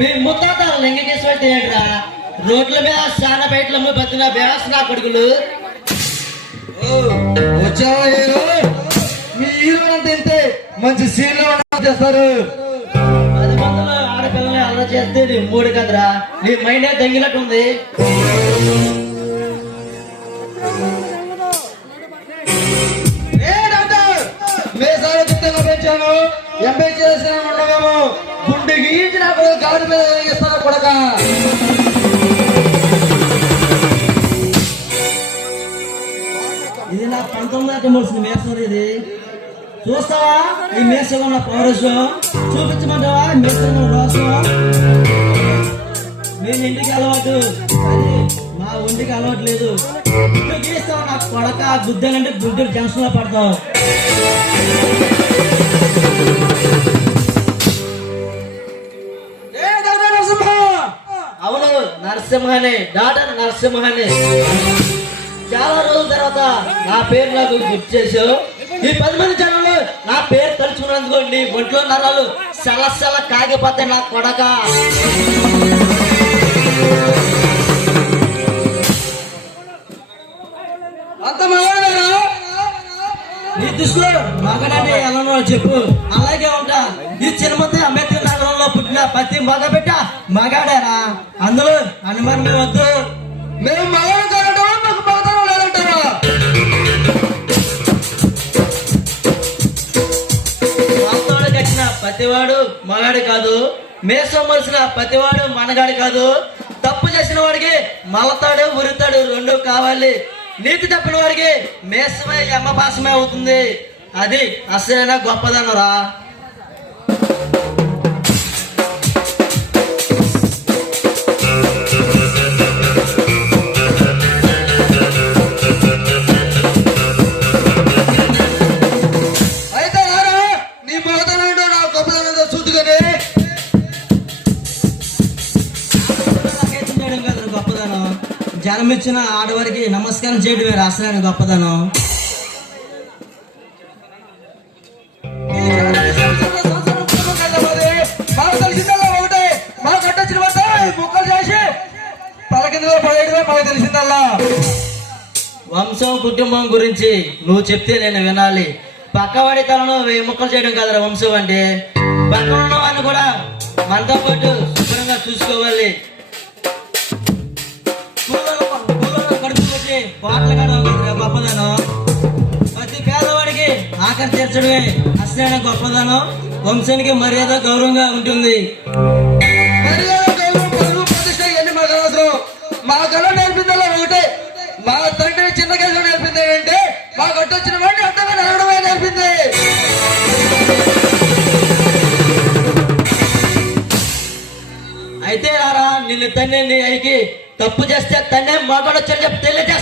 మీ ముత్తాత లింగకేశ్వర తినేట్రా రోడ్ల మీద చాలా బయటలో బతిన బేస్ నా కొడుకులు వచ్చావా మీ హీరో తింటే మంచి సీన్ లో చేస్తారు. 10 మందిలో ఆడపిల్లని అలా చేస్తే నీ మూడు కదరా నీ మైండే దంగినట్టు ఉంది. పెంచాను ఎంపై చేసిన ఉండవేమో గుండె గీచి నాకు గాడి మీద వేగిస్తాను కొడక. ఇది నా 19 మోసిన మేసం. ఇది చూస్తావా ఈ మేసంలో ఉన్న పౌరుషం చూపించమంటావా మేసంలో రోషం. నేను ఇంటికి అలవాటు అది మా ఒంటికి అలవాటు లేదు. గుడ్డు గీస్తావు నా కొడక గుద్దనంటే గుడ్డు జంక్షన్ లో పడతావు. అవును నరసింహనే డాక్టర్ నరసింహనే. చాలా రోజుల తర్వాత నా పేరు నాకు గుర్తు చేసావు. ఈ 10 మంది జనంలో నా పేరు తలుచుకున్నందుకు నీ ఒంట్లో నరాలు సలసల కాగిపోతాయి నా కొడక. అంత మగవాడేనా? నీ దృష్టిలో మగనంటే ఎలానో చెప్పు, అలాగే ఉంటా. ఈ చిరుమతి అంబేద్కర్ నగరంలో పుట్టిన ప్రతి మగబిడ్డ మగాడేరా, అందులో అనుమానం వద్దు. మేము మగవాడు కాదంటావా మాకు మగతనం లేదంటావా? మాతోడు కట్టిన ప్రతివాడు మగాడు కాదు, మేసం మలిసిన ప్రతివాడు మనగాడు కాదు. తప్పు చేసిన వాడికి మలతాడు ఉరుతాడు రెండు కావాలి. నీతి తప్పిన వాడికి మేసమే యమపాసమే అవుతుంది. అది అసలైన గొప్పదనరా. అయితే నీ మగతనం నా గొప్పదనం చూద్దుగానే. గొప్పదనం జన్మిచ్చిన ఆడవారికి నమస్కారం చేయడమే రాష్ట్రానికి గొప్పదనం. మాకు తెలిసిందల్లా ఒకటే, మాకు కట్టొచ్చిన ముక్కలు చేసి పలకిందులో పడేయడమే మాకు తెలిసిందల్లా. వంశం కుటుంబం గురించి నువ్వు చెప్తే నేను వినాలి. పక్కవాడి తలను 1000 ముక్కలు చేయడం కదరా వంశం అంటే. పక్కన ఉన్న వాడిని కూడా మనతో పాటు శుభ్రంగా చూసుకోవాలి. కడుపు పెట్టి కోట్ల గొప్పదనం. ప్రతి పేదవాడికి ఆకలి తీర్చడమే అసలైన గొప్పదనం. వంశానికి మర్యాద గౌరవంగా ఉంటుంది. మా కళ నేర్పిందల్లా ఒకటే, మా తండ్రి చిన్న కేసు నేర్పింది ఏంటంటే మా కట్టొచ్చిన వాడిని అర్థంగా నడవడమే నేర్పింది. అయితే రారా నిన్ను తన్ని నీ అయ్యి తప్పు చేస్తే తన్నే మగడొచ్చని చెప్పి తెలియజేస్తా.